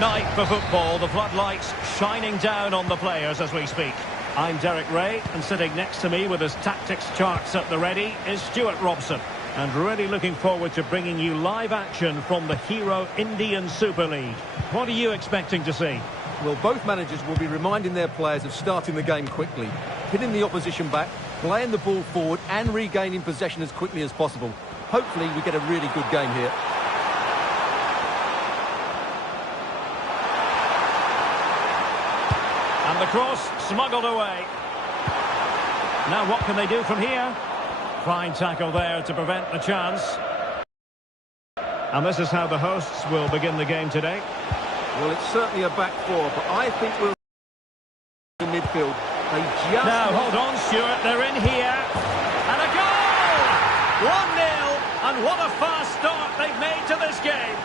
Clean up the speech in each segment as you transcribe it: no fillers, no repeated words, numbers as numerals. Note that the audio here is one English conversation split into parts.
night for football, the floodlights shining down on the players as we speak. I'm Derek Ray, and sitting next to me with his tactics charts at the ready is Stuart Robson. And really looking forward to bringing you live action from the Hero Indian Super League. What are you expecting to see? Well, both managers will be reminding their players of starting the game quickly, hitting the opposition back, playing the ball forward and regaining possession as quickly as possible. Hopefully we get a really good game here. And the cross smuggled away. Now what can they do from here? Fine tackle there to prevent the chance. And this is how the hosts will begin the game today. Well, it's certainly a back four, but I think we'll in midfield. They just now, hold on, Stuart. They're in here. And a goal! 1-0. And what a fast start they've made to this game.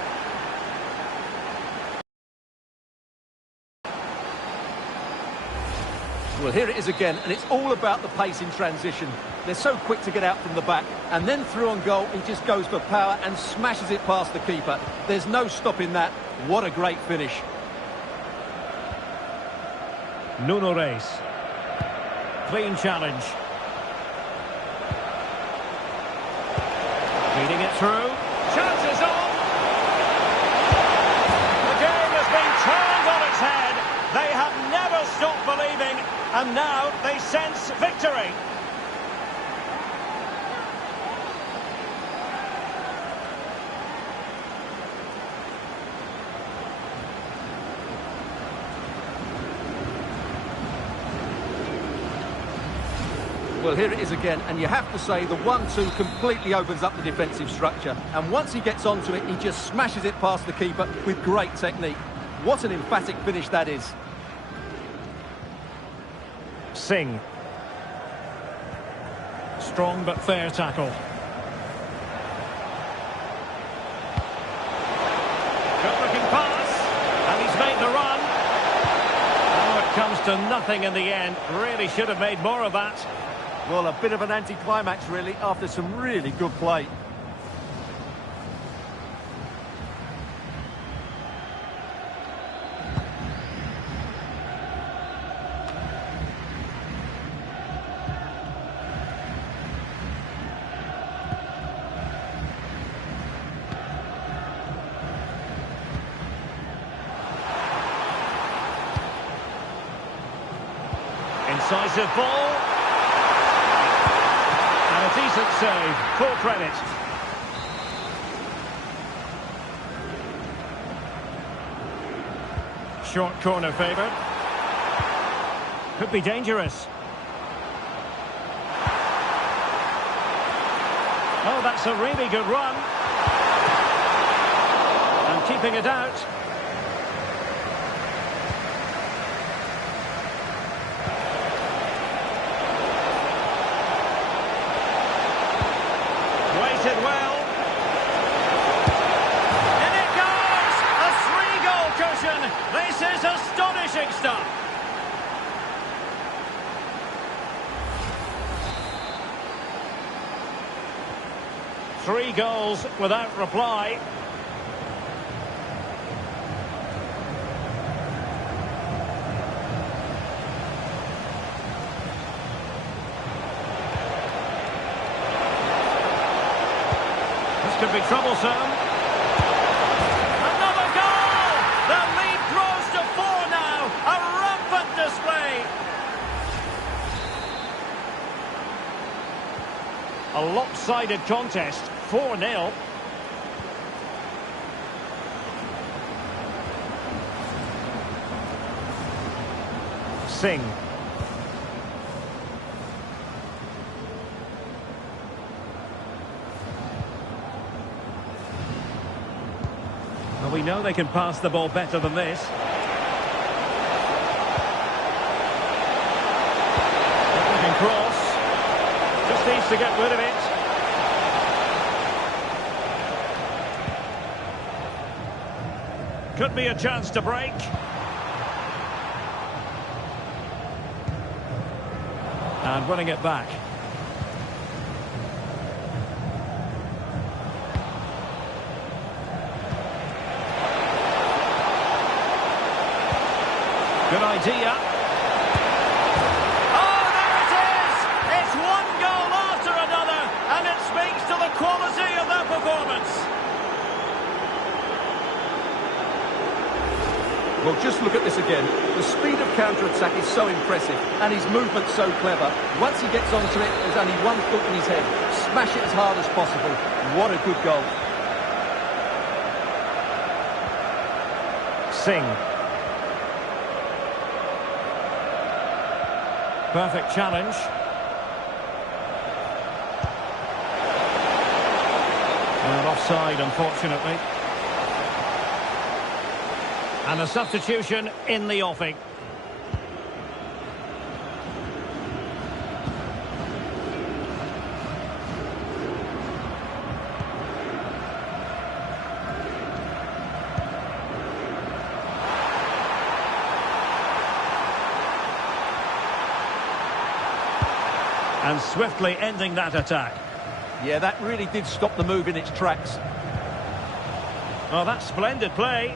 Well, here it is again, and it's all about the pace in transition. They're so quick to get out from the back, and then through on goal, he just goes for power and smashes it past the keeper. There's no stopping that. What a great finish. Nuno Reis. Clean challenge. Feeding it through. Chances on! The game has been turned on its head. They have never stopped believing, and now they sense victory. Well, here it is again, and you have to say the 1-2 completely opens up the defensive structure. And once he gets onto it, he just smashes it past the keeper with great technique. What an emphatic finish that is. Singh. Strong but fair tackle. Good looking pass, and he's made the run. Oh, it comes to nothing in the end. Really should have made more of that. Well, a bit of an anti-climax, really, after some really good play. Incisive ball. And a decent save. Full credit. Short corner favoured. Could be dangerous. Oh, that's a really good run. And keeping it out. Waited well. In it goes! A 3-goal cushion. This is astonishing stuff. Three goals without reply. Could be troublesome. Another goal! The lead grows to 4 now. A rampant display. A lopsided contest. 4-0. Singh. Well, we know they can pass the ball better than this. Looking cross. Just needs to get rid of it. Could be a chance to break. And winning it back. Good idea. Oh, there it is! It's one goal after another, and it speaks to the quality of their performance. Well, just look at this again. The speed of counter-attack is so impressive, and his movement so clever. Once he gets onto it, there's only one thought in his head. Smash it as hard as possible. What a good goal. Singh. Perfect challenge. And offside, unfortunately. And a substitution in the offing. And swiftly ending that attack. Yeah, that really did stop the move in its tracks. Oh, that's splendid play.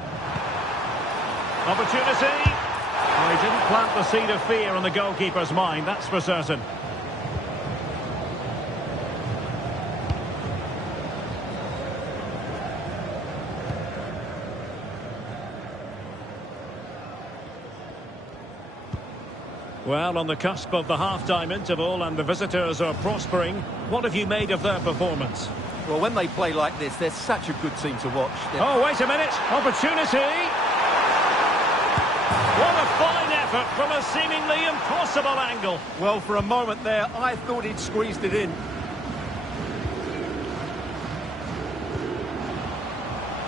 Opportunity. Oh, he didn't plant the seed of fear on the goalkeeper's mind, that's for certain. Well, on the cusp of the half-time interval and the visitors are prospering, what have you made of their performance? Well, when they play like this, they're such a good team to watch. Oh, wait a minute. Opportunity. What a fine effort from a seemingly impossible angle. Well, for a moment there, I thought he'd squeezed it in.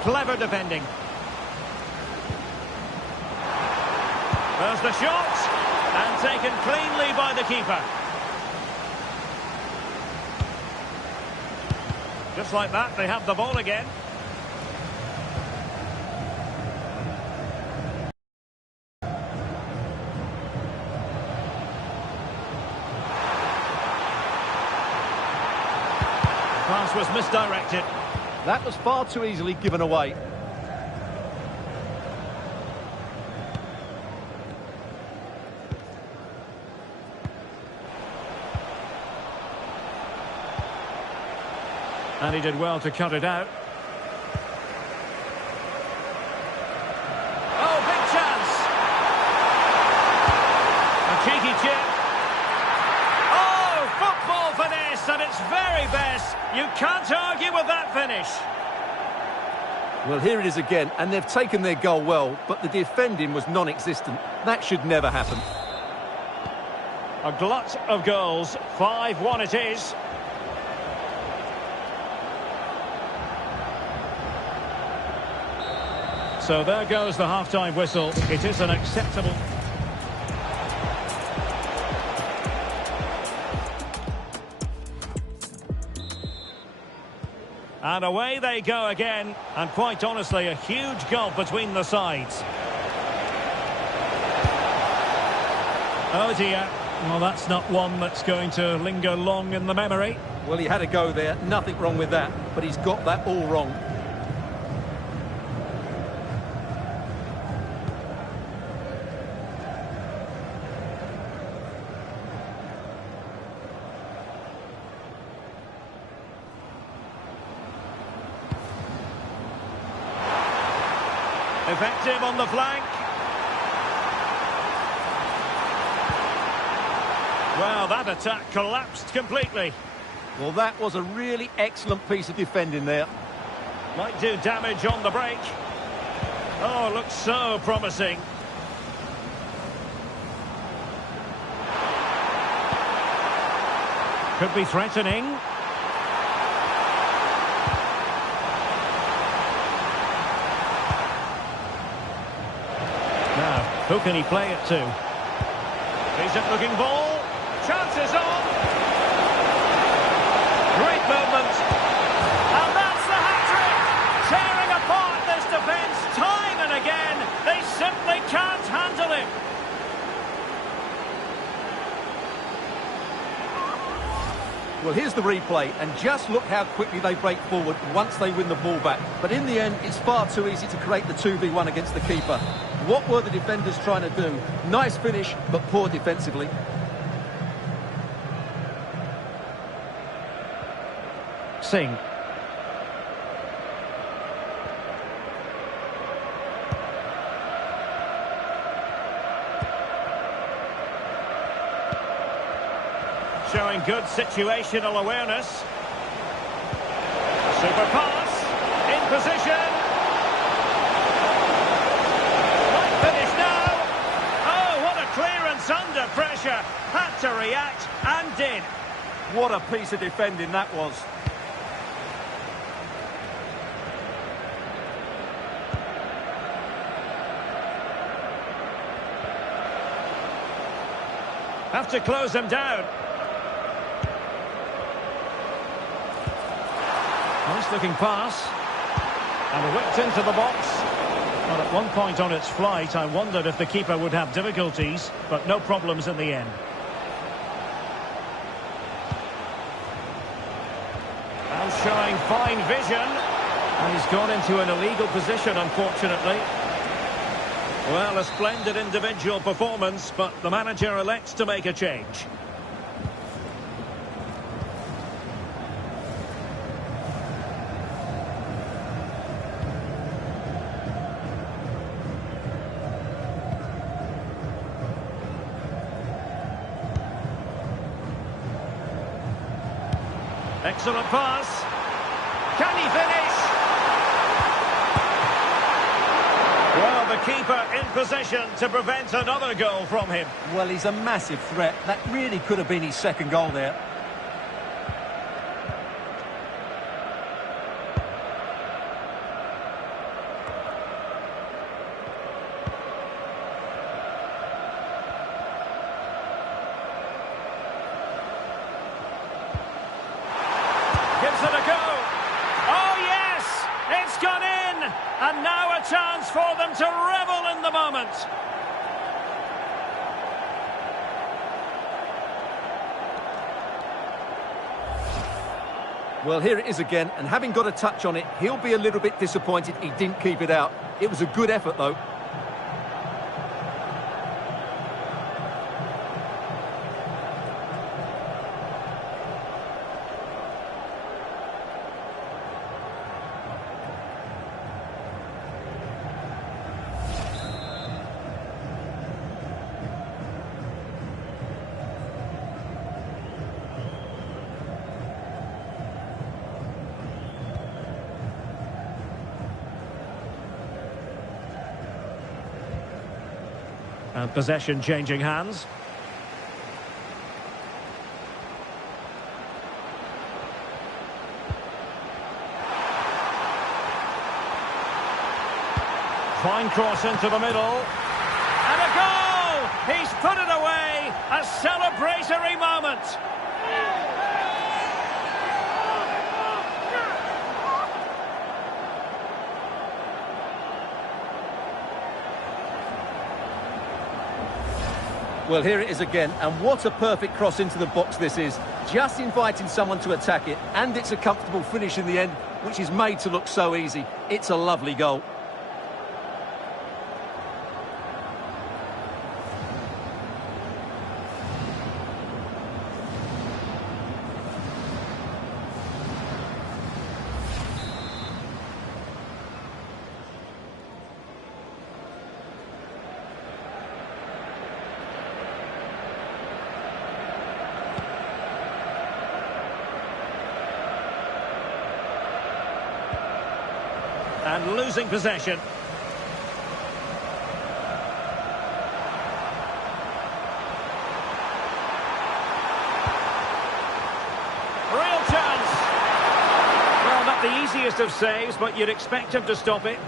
Clever defending. There's the shot. And taken cleanly by the keeper. Just like that, they have the ball again. Pass was misdirected. That was far too easily given away. And he did well to cut it out. Oh, big chance! A cheeky chip. Oh, football finesse at its very best. You can't argue with that finish. Well, here it is again, and they've taken their goal well, but the defending was non-existent. That should never happen. A glut of goals. 5-1 it is. So there goes the half-time whistle. It is an acceptable... And away they go again. And quite honestly, a huge gulf between the sides. Oh dear. Well, that's not one that's going to linger long in the memory. Well, he had a go there. Nothing wrong with that. But he's got that all wrong. Effective on the flank. Well, that attack collapsed completely. Well, that was a really excellent piece of defending there. Might do damage on the break. Oh, looks so promising. Could be threatening. Now, who can he play it to? Decent looking ball. Chances on. Great movement. And that's the hat-trick. Tearing apart this defence time and again. They simply can't handle him. Well, here's the replay, and just look how quickly they break forward once they win the ball back. But in the end, it's far too easy to create the 2v1 against the keeper. What were the defenders trying to do? Nice finish, but poor defensively. Singh. Showing good situational awareness. Super pass. In position. Right finish now. Oh, what a clearance under pressure. Had to react and did. What a piece of defending that was. Have to close them down. Nice looking pass. And whipped into the box. But at one point on its flight, I wondered if the keeper would have difficulties, but no problems in the end. And showing fine vision. And he's gone into an illegal position, unfortunately. Well, a splendid individual performance, but the manager elects to make a change. Excellent pass. Can he finish? Well, the keeper in possession to prevent another goal from him. Well, he's a massive threat. That really could have been his second goal there. Gives it a go. Oh, yes! It's gone in! And now a chance for them to revel in the moment. Well, here it is again, and having got a touch on it, he'll be a little bit disappointed he didn't keep it out. It was a good effort, though. And possession changing hands. Fine cross into the middle. And a goal! He's put it away! A celebratory moment! Well, here it is again, and what a perfect cross into the box this is. Just inviting someone to attack it, and it's a comfortable finish in the end, which is made to look so easy. It's a lovely goal. And losing possession. Real chance. Well, not the easiest of saves, but you'd expect him to stop it.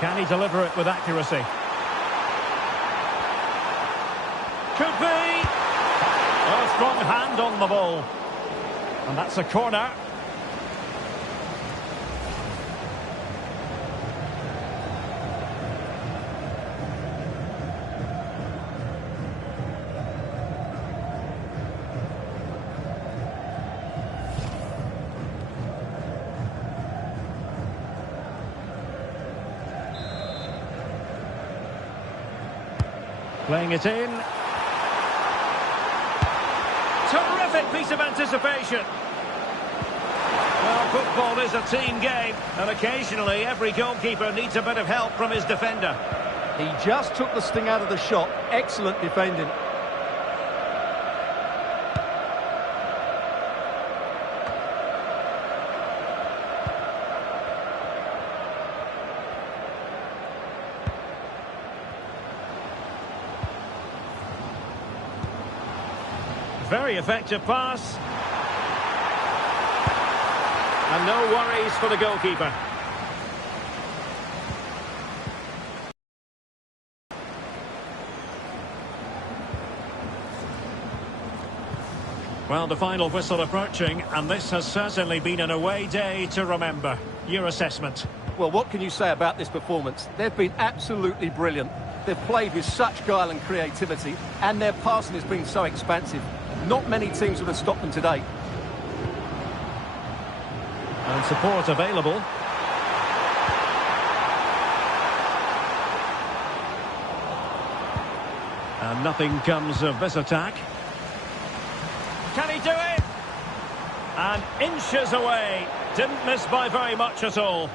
Can he deliver it with accuracy? Could be. A strong hand on the ball. And that's a corner. Playing it in. Terrific piece of anticipation. Well, football is a team game, and occasionally every goalkeeper needs a bit of help from his defender. He just took the sting out of the shot. Excellent defending. Very effective pass. And no worries for the goalkeeper. Well, the final whistle approaching, and this has certainly been an away day to remember. Your assessment? Well, what can you say about this performance? They've been absolutely brilliant. They've played with such guile and creativity, and their passing has been so expansive. Not many teams would have stopped them today. And support available. And nothing comes of this attack. Can he do it? And inches away. Didn't miss by very much at all.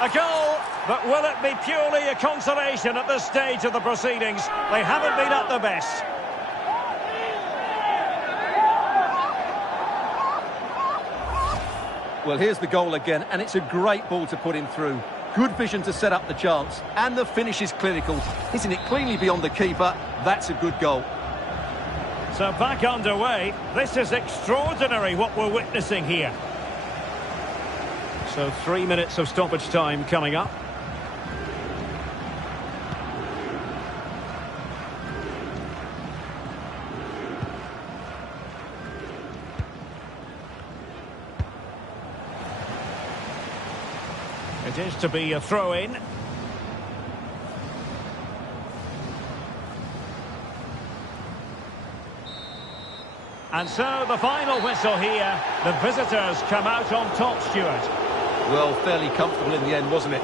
A goal, but will it be purely a consolation at this stage of the proceedings? They haven't been at their best. Well, here's the goal again, and it's a great ball to put him through. Good vision to set up the chance, and the finish is clinical. Hitting it cleanly beyond the keeper, that's a good goal. So back underway. This is extraordinary what we're witnessing here. So 3 minutes of stoppage time coming up. It is to be a throw-in. And so the final whistle here. The visitors come out on top, Stuart. Well, fairly comfortable in the end, wasn't it?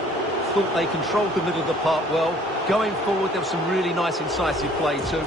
Thought they controlled the middle of the park well. Going forward, there was some really nice, incisive play too.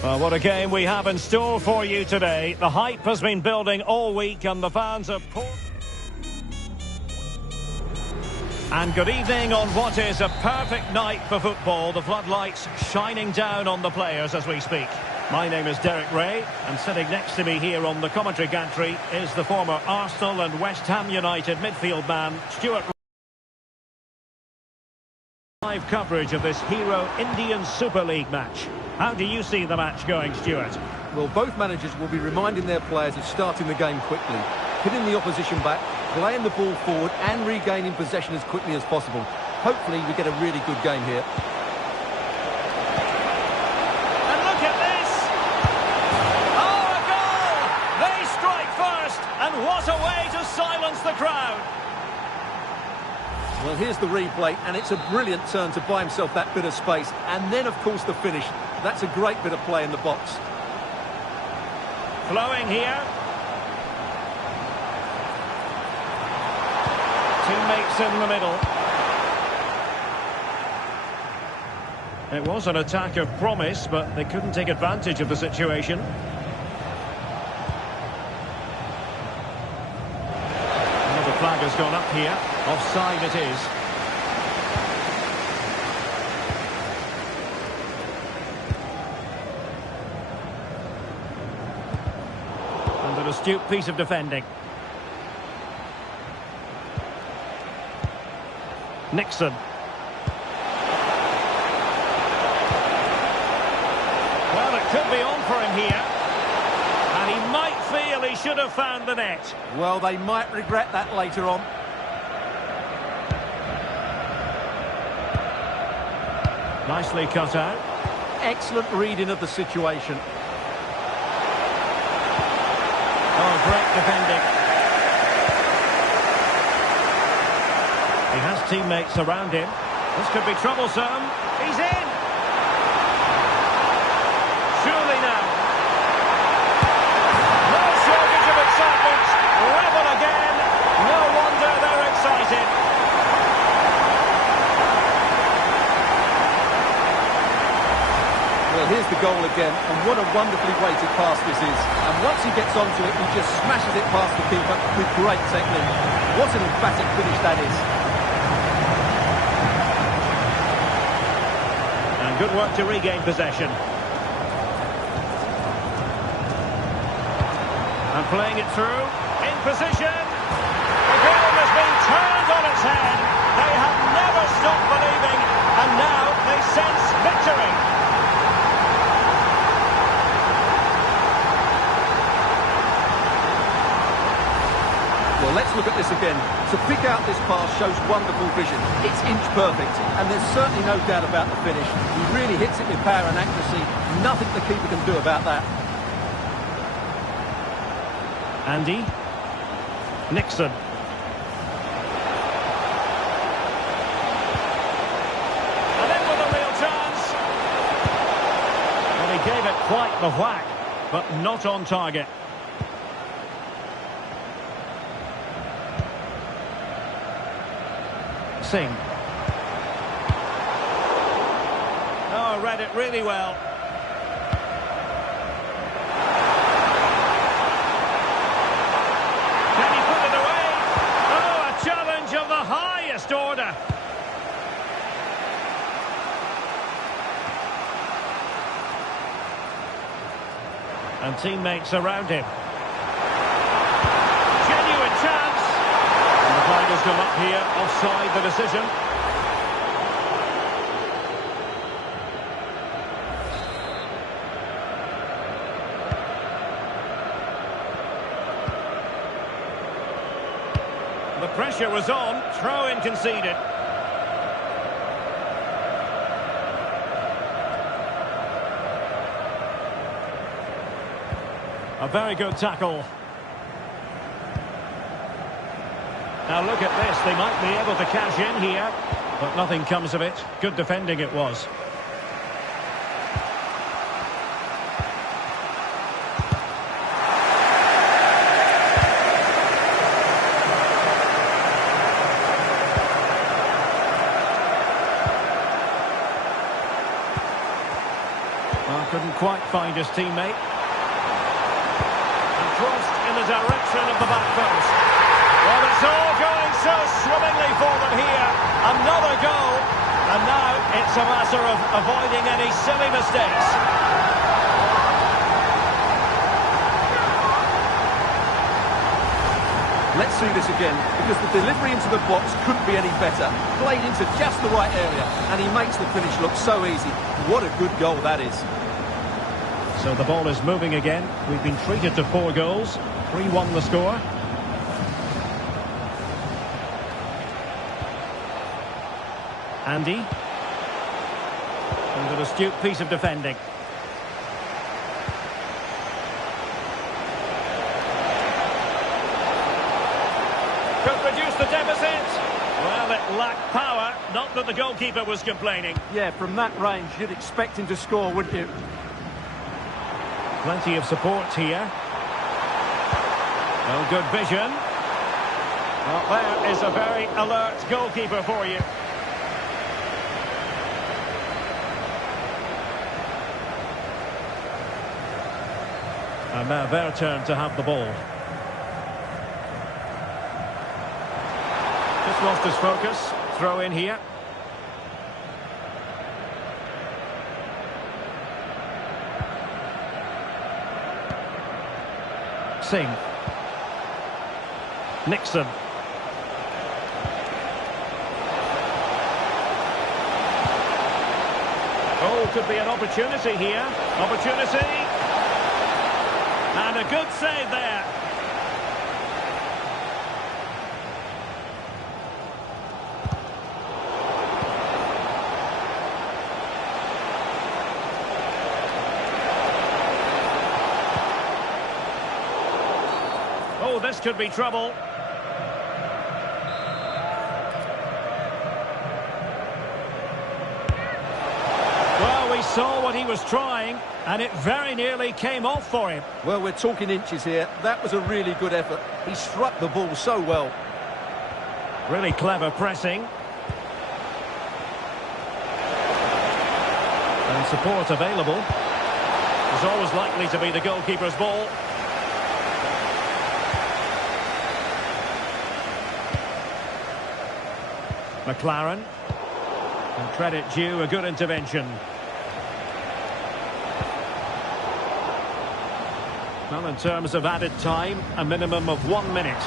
Well, what a game we have in store for you today. The hype has been building all week and the fans are And good evening on what is a perfect night for football. The floodlights shining down on the players as we speak. My name is Derek Ray, and sitting next to me here on the commentary gantry is the former Arsenal and West Ham United midfield man, Stuart. Live coverage of this Hero Indian Super League match. How do you see the match going, Stuart? Well, both managers will be reminding their players of starting the game quickly, hitting the opposition back, playing the ball forward and regaining possession as quickly as possible. Hopefully we get a really good game here. And look at this! crowd. Well, here's the replay, and it's a brilliant turn to buy himself that bit of space. And then, of course, the finish. That's a great bit of play in the box. Flowing here. Teammates in the middle. It was an attack of promise, but they couldn't take advantage of the situation. Another flag has gone up here. Offside it is. And an astute piece of defending. Nixon. Well, it could be on for him here. And he might feel he should have found the net. Well, they might regret that later on. Nicely cut out. Excellent reading of the situation. Oh, great defending. He has teammates around him. This could be troublesome. He's in! Surely now. No shortage of excitement. Rebel again. No wonder they're excited. Well, here's the goal again, and what a wonderfully weighted pass this is. And once he gets onto it, he just smashes it past the keeper with great technique. What an emphatic finish that is. And good work to regain possession. And playing it through, in position. The game has been turned on its head. They have never stopped believing, and now they sense victory. Well, let's look at this again. To pick out this pass shows wonderful vision. It's inch perfect, and there's certainly no doubt about the finish. He really hits it with power and accuracy. Nothing the keeper can do about that. Andy. Nixon. And in with a real chance. Well, he gave it quite the whack, but not on target. Singh. Oh, read it really well. Can he put it away? Oh, a challenge of the highest order. And teammates around him. Genuine chance. The flag has come up here, offside the decision. The pressure was on, throw-in conceded. A very good tackle. Now look at this, they might be able to cash in here, but nothing comes of it. Good defending it was. Well, couldn't quite find his teammate. And crossed in the direction of the back post. Well, it's all going so swimmingly for them here. Another goal. And now it's a matter of avoiding any silly mistakes. Let's see this again, because the delivery into the box couldn't be any better. Played into just the right area, and he makes the finish look so easy. What a good goal that is. So the ball is moving again. We've been treated to 4 goals. 3-1 the score. Andy. And an astute piece of defending. Could reduce the deficit. Well, it lacked power, not that the goalkeeper was complaining. Yeah, from that range, you'd expect him to score, wouldn't you? Plenty of support here. Well, good vision. Well, there is a very alert goalkeeper for you. And now their turn to have the ball. Just lost his focus. Throw in here. Singh. Nixon. Oh, could be an opportunity here. Opportunity. And a good save there. Oh, this could be trouble. Well, we saw what he was trying, and it very nearly came off for him. Well, we're talking inches here. That was a really good effort. He struck the ball so well. Really clever pressing. And support available. It's always likely to be the goalkeeper's ball. McLaren. And credit due, a good intervention. Well, in terms of added time, a minimum of 1 minute.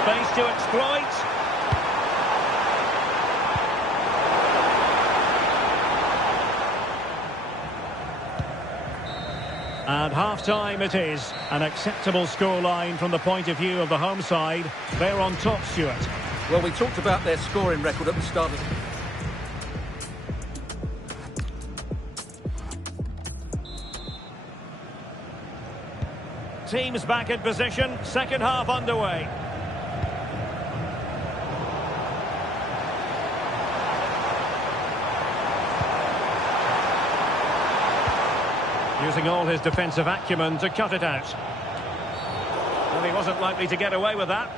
Space to exploit. And half-time it is. An acceptable scoreline from the point of view of the home side. They're on top, Stuart. Well, we talked about their scoring record at the start of Teams back in position, second half underway. Using all his defensive acumen to cut it out. Well, he wasn't likely to get away with that.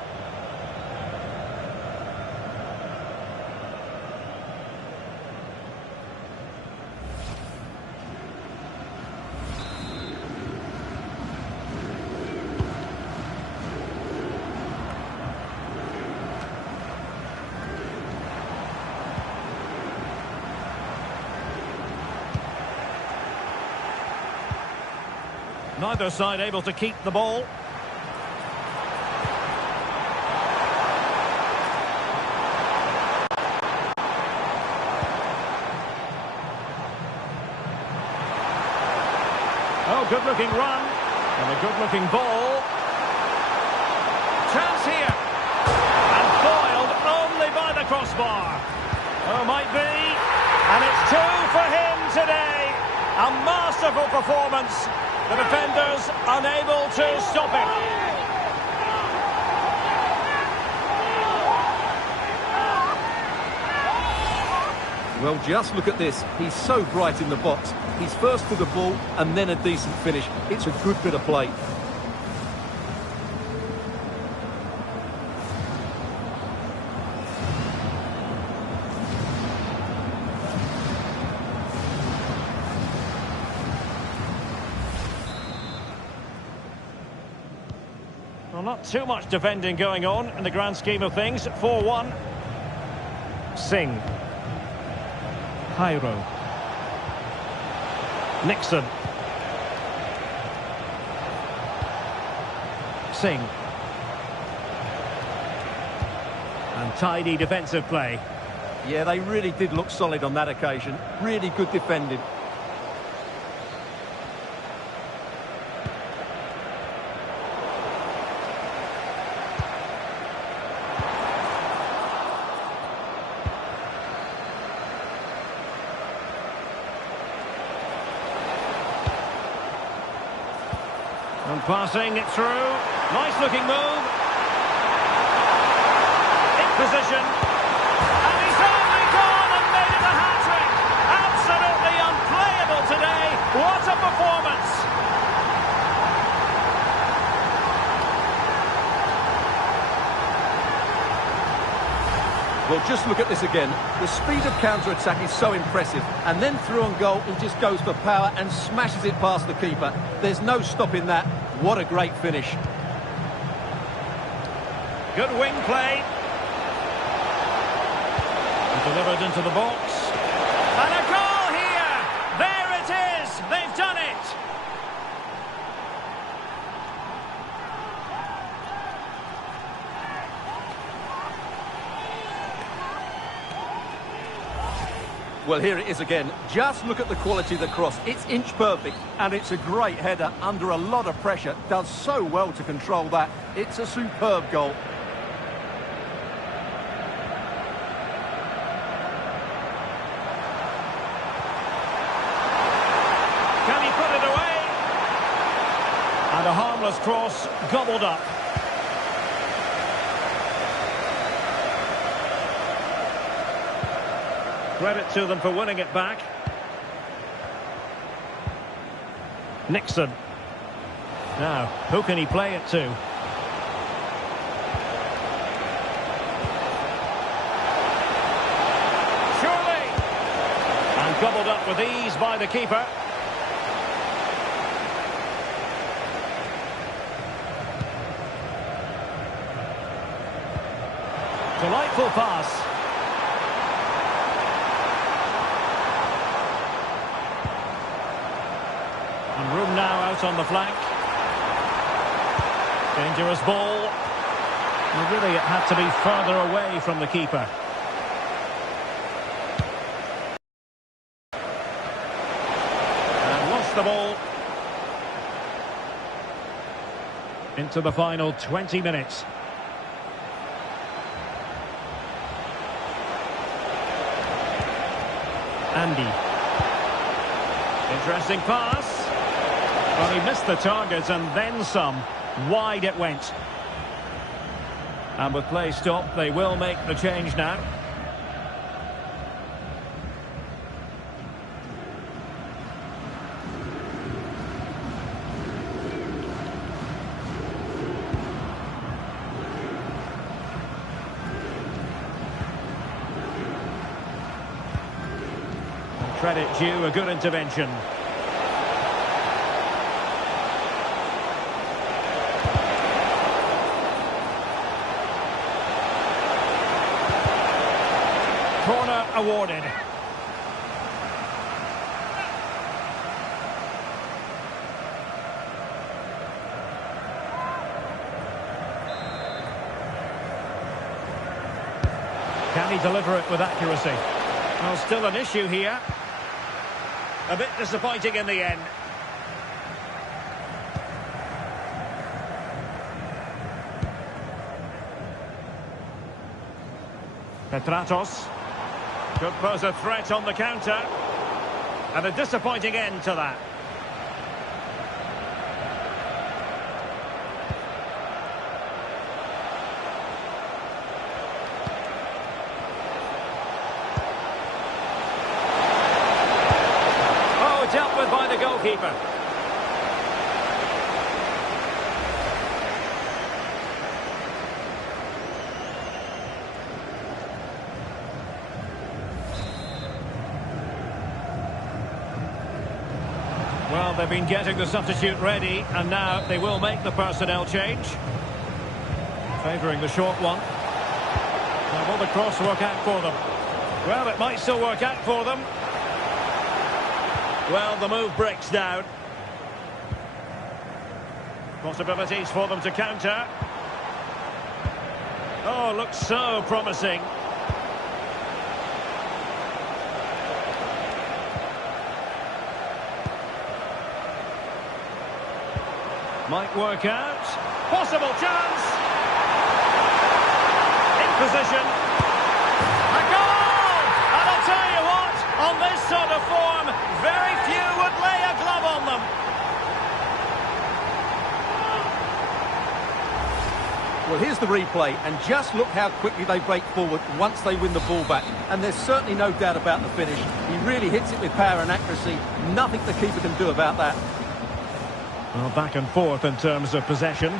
Neither side able to keep the ball. Oh, good-looking run. And a good-looking ball. Chance here. And foiled only by the crossbar. Oh, might be. And it's 2 for him today. A masterful performance. The defenders unable to stop him. Well, just look at this. He's so bright in the box. He's first to the ball and then a decent finish. It's a good bit of play. Well, not too much defending going on in the grand scheme of things. 4-1. Singh. Cairo. Nixon. Singh. And tidy defensive play. Yeah, they really did look solid on that occasion. Really good defending. And passing it through. Nice looking move. Position. And he's only gone and made it a hat-trick. Absolutely unplayable today. What a performance. Well, just look at this again. The speed of counter-attack is so impressive. And then through on goal, he just goes for power and smashes it past the keeper. There's no stopping that. What a great finish. Good wing play. Delivered into the box. And a goal here! There it is! They've done it! Well, here it is again. Just look at the quality of the cross. It's inch perfect, and it's a great header under a lot of pressure. Does so well to control that. It's a superb goal. Can he put it away? And a harmless cross gobbled up. Credit to them for winning it back. Nixon. Now, who can he play it to? Surely! And gobbled up with ease by the keeper. Delightful pass. And room now out on the flank. Dangerous ball. Well, really, it had to be further away from the keeper. And lost the ball. Into the final 20 minutes. Andy. Interesting pass. Well, he missed the target and then some. Wide it went. And with play stopped, they will make the change now. Credit due, a good intervention. Corner awarded. Can he deliver it with accuracy? Well, still an issue here. A bit disappointing in the end. Petratos could pose a threat on the counter. And a disappointing end to that. Oh, dealt with by the goalkeeper. Well, they've been getting the substitute ready, and now they will make the personnel change. Favouring the short one. Now, will the cross work out for them? Well, it might still work out for them. Well, the move breaks down. Possibilities for them to counter. Oh, looks so promising. Might work out. Possible chance. In position. A goal! And I'll tell you what, on this sort of form, very few would lay a glove on them. Well, here's the replay, and just look how quickly they break forward once they win the ball back. And there's certainly no doubt about the finish. He really hits it with power and accuracy. Nothing the keeper can do about that. Well, back and forth in terms of possession.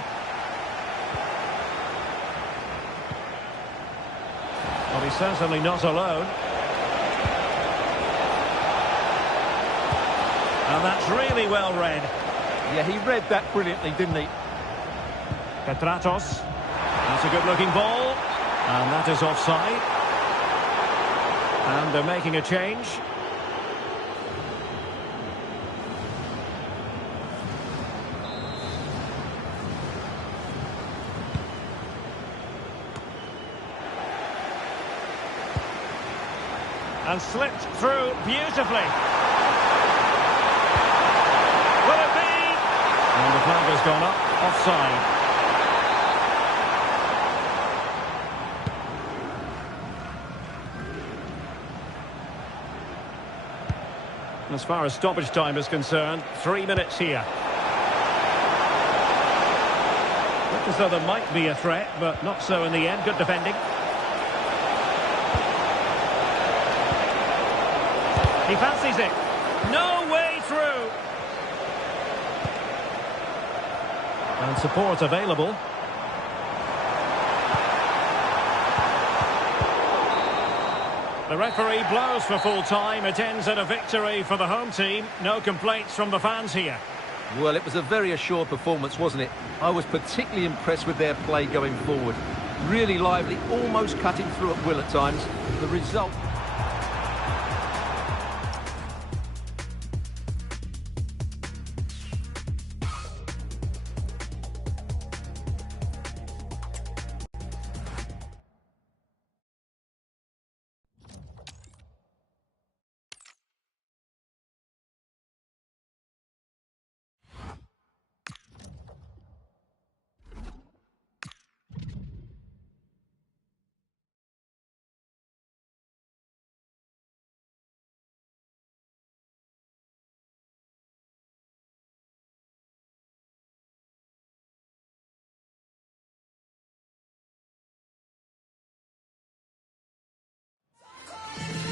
Well, he's certainly not alone. And that's really well read. Yeah, he read that brilliantly, didn't he? Petratos. That's a good-looking ball. And that is offside. And they're making a change. And slipped through beautifully. Will it be? And the flag has gone up, offside. As far as stoppage time is concerned, 3 minutes here. Looked as though there might be a threat, but not so in the end. Good defending. He fancies it. No way through. And support available. The referee blows for full time. It ends in a victory for the home team. No complaints from the fans here. Well, it was a very assured performance, wasn't it? I was particularly impressed with their play going forward. Really lively, almost cutting through at will at times. The result...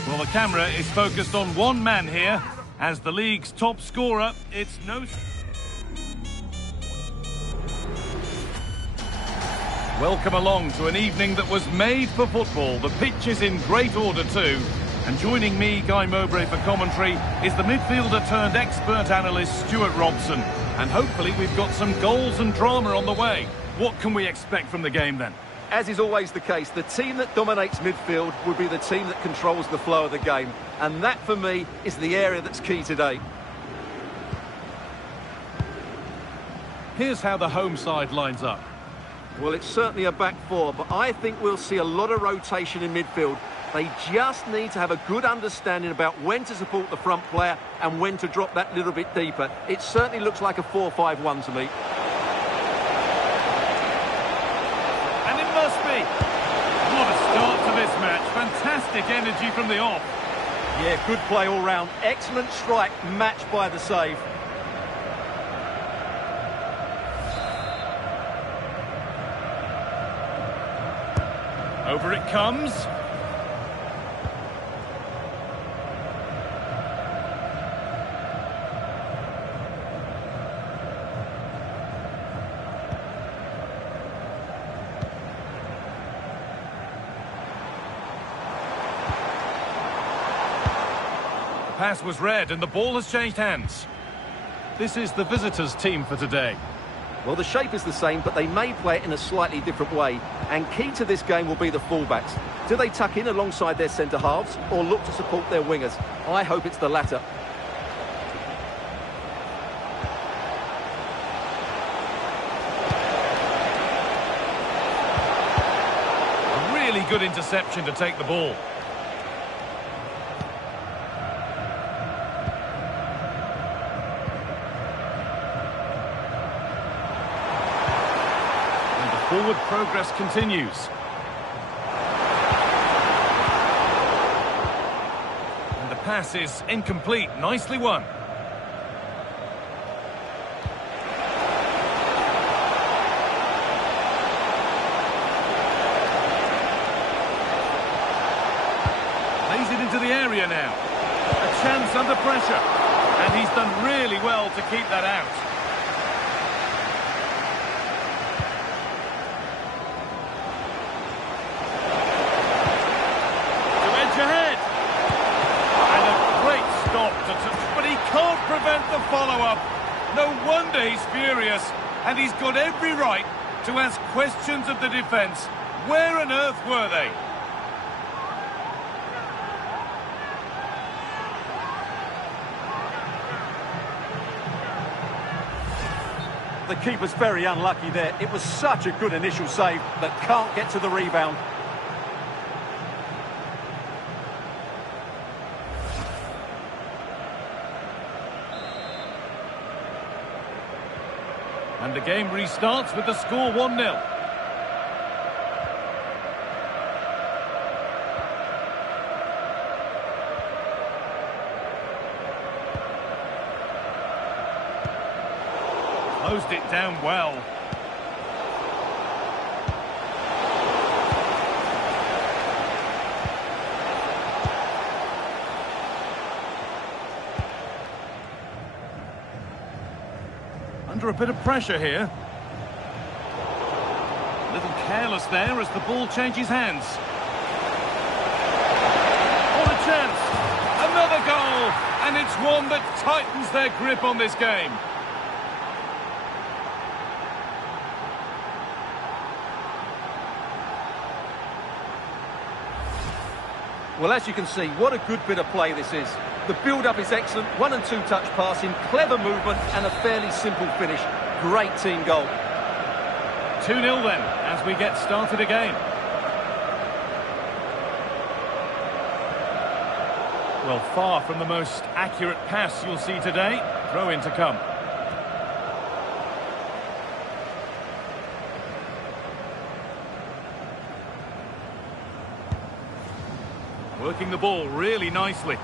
Well, the camera is focused on one man here. As the league's top scorer, it's no... Welcome along to an evening that was made for football. The pitch is in great order too. And joining me, Guy Mowbray, for commentary is the midfielder turned expert analyst Stuart Robson. And hopefully we've got some goals and drama on the way. What can we expect from the game then? As is always the case, the team that dominates midfield will be the team that controls the flow of the game. And that, for me, is the area that's key today. Here's how the home side lines up. Well, it's certainly a back four, but I think we'll see a lot of rotation in midfield. They just need to have a good understanding about when to support the front player and when to drop that little bit deeper. It certainly looks like a 4-5-1 to me. What a start to this match. Fantastic energy from the off. Yeah, good play all round. Excellent strike, matched by the save. Over it comes. Pass was read and the ball has changed hands. This is the visitors' team for today. Well, the shape is the same, but they may play it in a slightly different way. And key to this game will be the fullbacks. Do they tuck in alongside their centre-halves or look to support their wingers? I hope it's the latter. A really good interception to take the ball. Forward progress continues. And the pass is incomplete. Nicely won. area now. A chance under pressure. And he's done really well to keep that out. To edge ahead. And a great stop but he can't prevent the follow-up. No wonder he's furious. And he's got every right to ask questions of the defence. Where on earth were they? The keeper's very unlucky there. It was such a good initial save, but can't get to the rebound. And the game restarts with the score 1-0. Closed it down well. Under a bit of pressure here. A little careless there as the ball changes hands. What a chance! Another goal! And it's one that tightens their grip on this game. Well, as you can see, what a good bit of play this is. The build-up is excellent, 1- and 2-touch passing, clever movement and a fairly simple finish. Great team goal. 2-0 then, as we get started again. Well, far from the most accurate pass you'll see today. Throw in to come. Working the ball really nicely.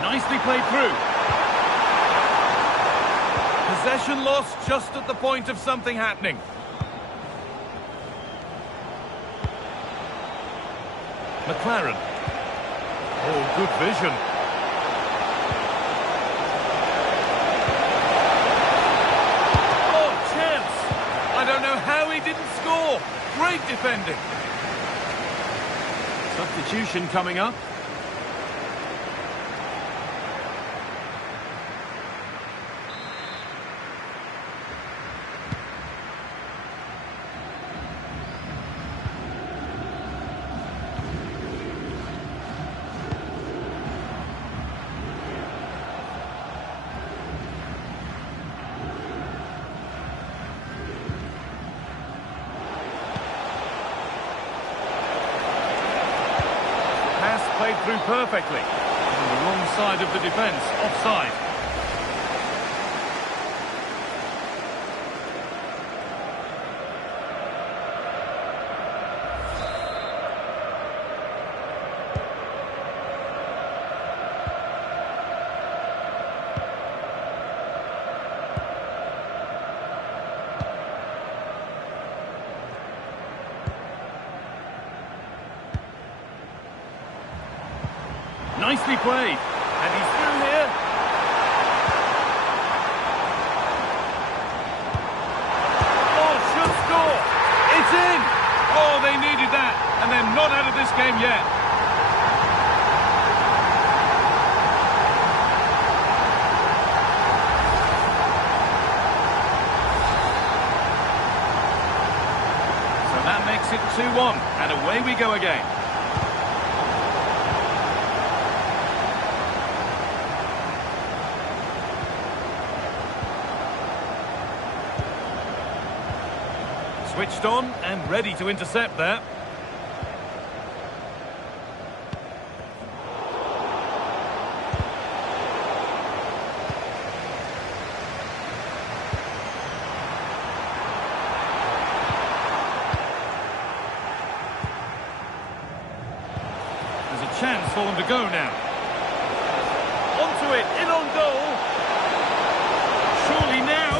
Nicely played through. Possession lost just at the point of something happening. McLaren. Oh, good vision. Oh, chance. I don't know how he didn't score. Great defending. Substitution coming up. Played through perfectly. On the wrong side of the defence, offside. Nicely played, and he's through here. Oh, should score. It's in. Oh, they needed that, and they're not out of this game yet. So that makes it 2-1, and away we go again. Switched on and ready to intercept there. There's a chance for them to go now. Onto it, in on goal. Surely now.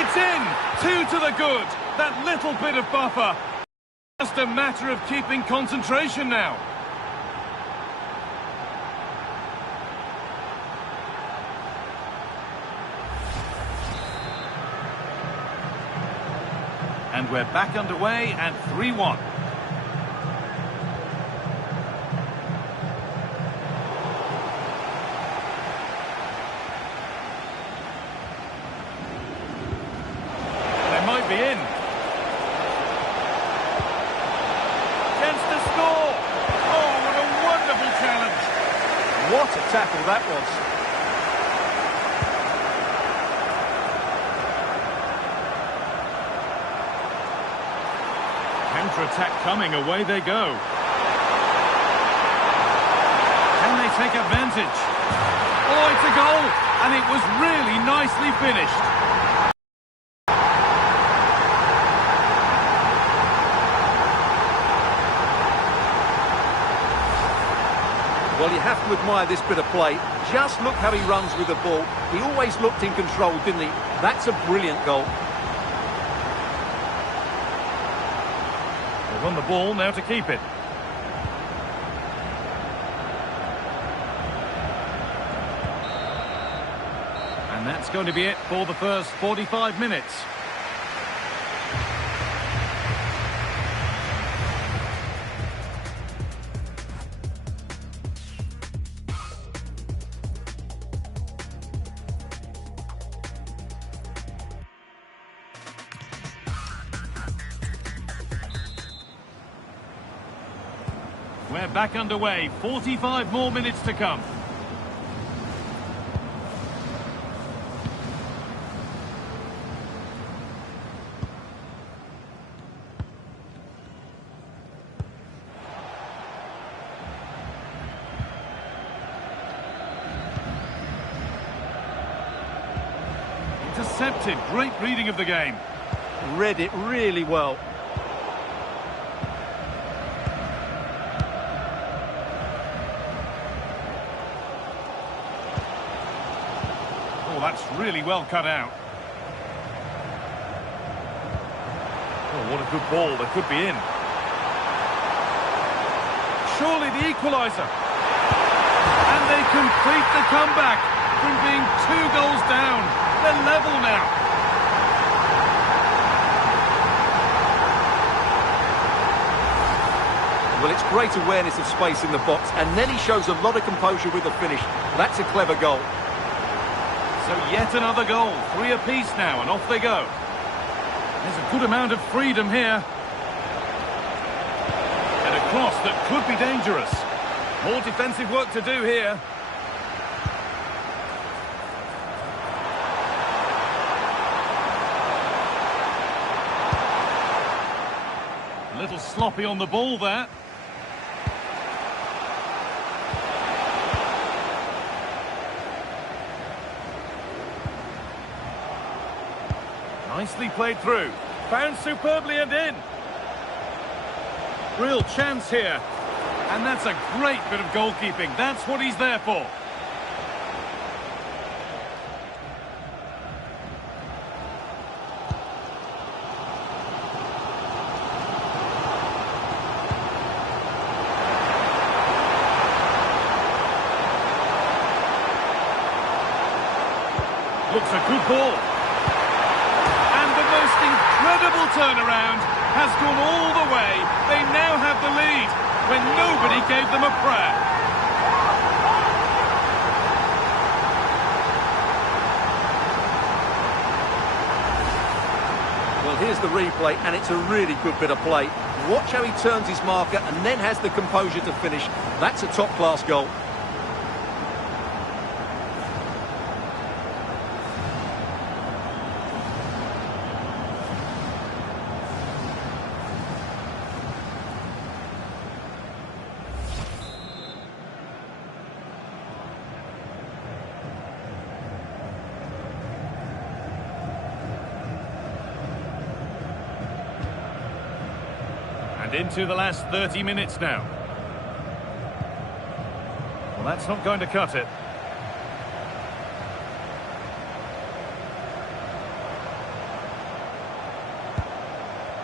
It's in, 2 to the good. That little bit of buffer. Just a matter of keeping concentration now. And we're back underway at 3-1. They might be in. Chance to score. Oh, what a wonderful challenge. What a tackle that was. Counter-attack coming, away they go. Can they take advantage? Oh, it's a goal! And it was really nicely finished. Well, you have to admire this bit of play. Just look how he runs with the ball. He always looked in control, didn't he? That's a brilliant goal. They've won the ball, now to keep it. And that's going to be it for the first 45 minutes. We're back underway, 45 more minutes to come. Intercepted, great reading of the game. Read it really well. Oh, that's really well cut out. Oh, what a good ball. That could be in. Surely the equaliser. And they complete the comeback from being 2 goals down. They're level now. Well, it's great awareness of space in the box, and then he shows a lot of composure with the finish. That's a clever goal. So yet another goal, 3 apiece now, and off they go. There's a good amount of freedom here. And a cross that could be dangerous. More defensive work to do here. A little sloppy on the ball there. Nicely played through. Found superbly and in. Real chance here. And that's a great bit of goalkeeping. That's what he's there for. Looks a good ball. Incredible turnaround has gone all the way. They now have the lead when nobody gave them a prayer. Well, here's the replay, and it's a really good bit of play. Watch how he turns his marker and then has the composure to finish. That's a top-class goal. And into the last 30 minutes now. Well, that's not going to cut it.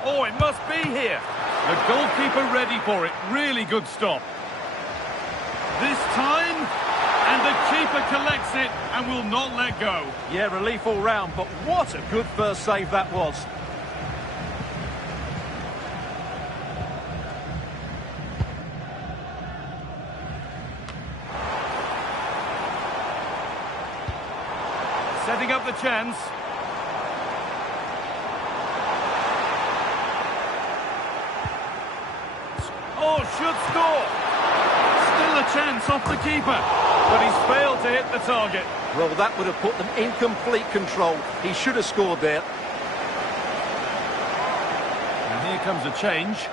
Oh, it must be here. The goalkeeper ready for it. Really good stop. This time, and the keeper collects it and will not let go. Yeah, relief all round, but what a good first save that was. setting up the chance. Oh, should score. Still a chance off the keeper, but he's failed to hit the target. Well, that would have put them in complete control. He should have scored there. And here comes a change.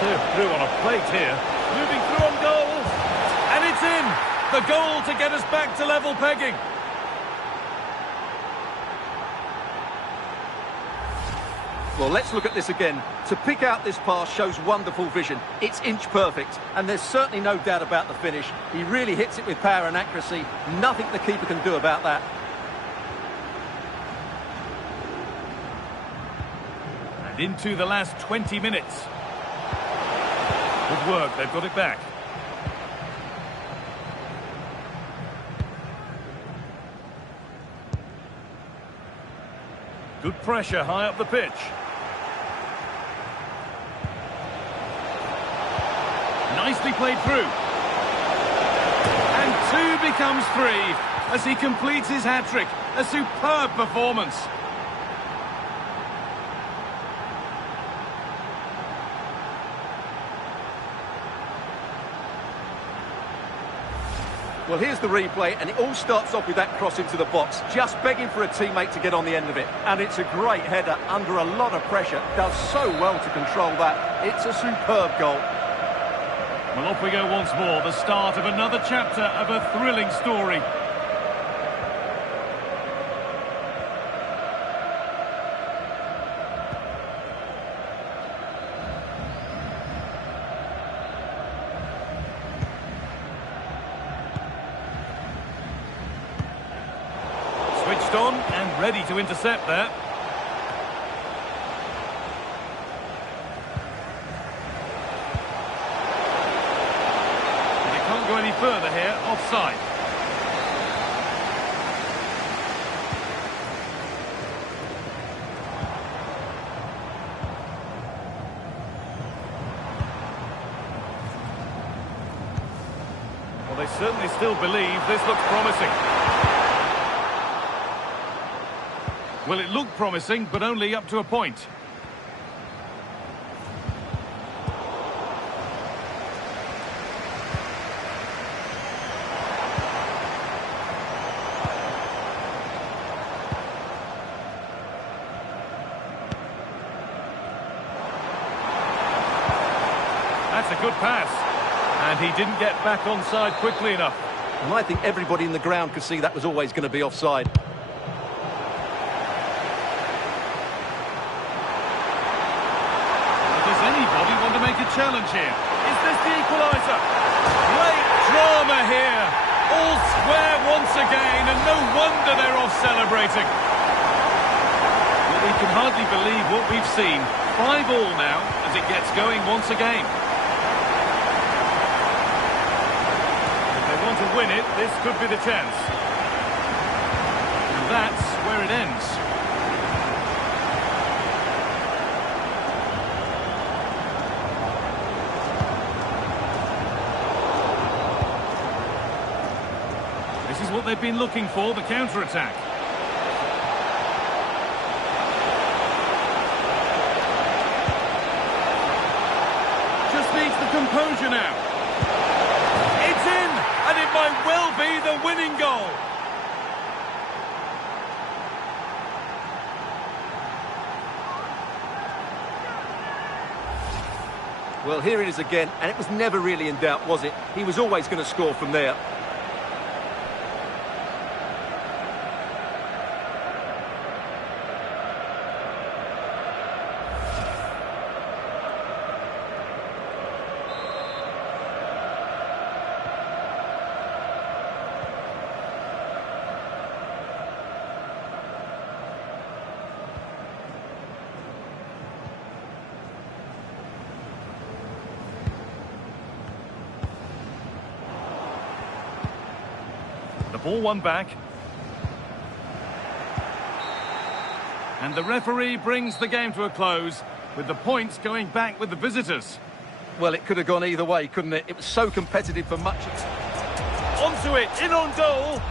Served through on a plate here. Moving through on goal. And it's in! The goal to get us back to level pegging. Well, let's look at this again. To pick out this pass shows wonderful vision. It's inch perfect, and there's certainly no doubt about the finish. He really hits it with power and accuracy. Nothing the keeper can do about that. And into the last 20 minutes. Good work, they've got it back. Good pressure high up the pitch. Nicely played through. And 2 becomes 3 as he completes his hat-trick. A superb performance. Well, here's the replay, and it all starts off with that cross into the box, just begging for a teammate to get on the end of it. And it's a great header under a lot of pressure. Does so well to control that. It's a superb goal. Well, off we go once more. The start of another chapter of a thrilling story. Switched on and ready to intercept there. And it can't go any further here, offside. Well, they certainly still believe this looks promising. Well, it looked promising, but only up to a point. That's a good pass. And he didn't get back onside quickly enough. And I think everybody in the ground could see that was always going to be offside. Challenge here. Is this the equaliser? Great drama here. All square once again, and no wonder they're off celebrating. Well, we can hardly believe what we've seen. 5-5 now as it gets going once again. If they want to win it, this could be the chance. And that's where it ends. This is what they've been looking for, the counter-attack. Just needs the composure now. It's in, and it might well be the winning goal. Well, here it is again, and it was never really in doubt, was it? He was always going to score from there. The ball won back. And the referee brings the game to a close, with the points going back with the visitors. Well, it could have gone either way, couldn't it? It was so competitive for much. Onto it, in on goal,